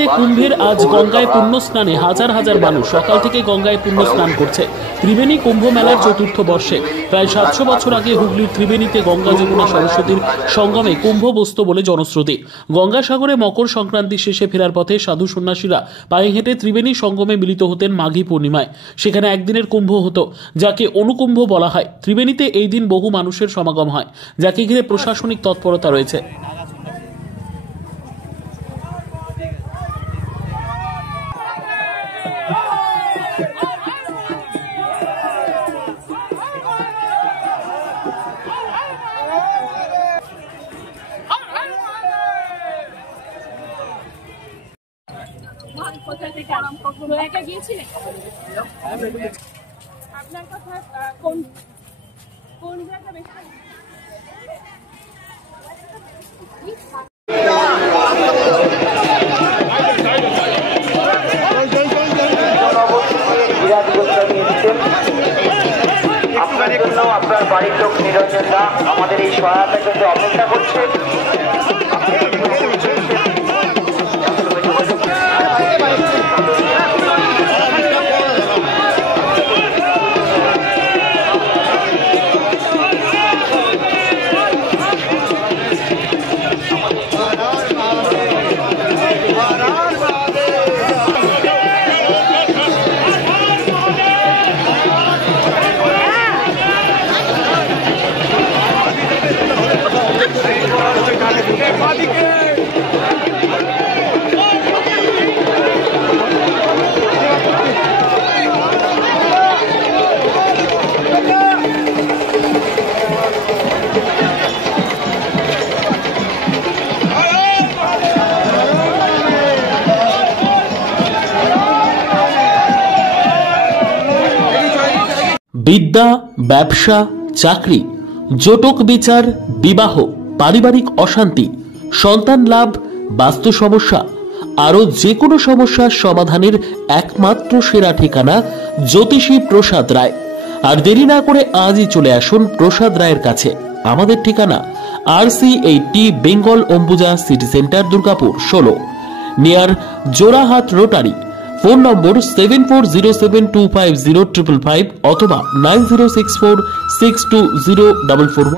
ত্রিবেণীতে কুম্ভের আজ গঙ্গায় পুণ্য স্নানে হাজার হাজার মানুষ সকাল থেকে গঙ্গায় পুণ্য স্নান করছে। ত্রিবেণী কুম্ভ মেলার চতুর্থ বর্ষে প্রায় 700 বছর আগে হুগলির ত্রিবেণীতে গঙ্গা যমুনা সরস্বতীর সঙ্গমে কুম্ভ বসত বলে জনশ্রুতি। গঙ্গাসাগরে মকর সংক্রান্তি শেষে ফেরার পথে সাধু সন্ন্যাসীরা পায়ে হেঁটে ত্রিবেণী সঙ্গমে মিলিত হতেন মাঘী পূর্ণিমায়। সেখানে একদিনের কুম্ভ হতো, যাকে অনুকুম্ভ বলা হয়। ত্রিবেণীতে এই দিন বহু মানুষের সমাগম হয়, যাকে ঘিরে প্রশাসনিক তৎপরতা রয়েছে। আপনার কথা কোন জায়গা বেশি আপনার জন্য আপনার বাড়ির লোক নিরঞ্জন দা আমাদের এই সহায়তা কিন্তু অপেক্ষা করছে। বিদ্যা, ব্যবসা, চাকরি, জটক বিচার, বিবাহ, পারিবারিক অশান্তি, সন্তান লাভ, বাস্তু সমস্যা, আরো যে কোনো সমস্যার সমাধানের একমাত্র সেরা ঠিকানা জ্যোতিষী প্রসাদ রায়। আর দেরি না করে আজই চলে আসুন প্রসাদ রায়ের কাছে। আমাদের ঠিকানা RC80 Bengal Ambuja city centre, Durgapur 16, near Jorhat rotary. Phone নম্বর 7407250555 অথবা 9064620444।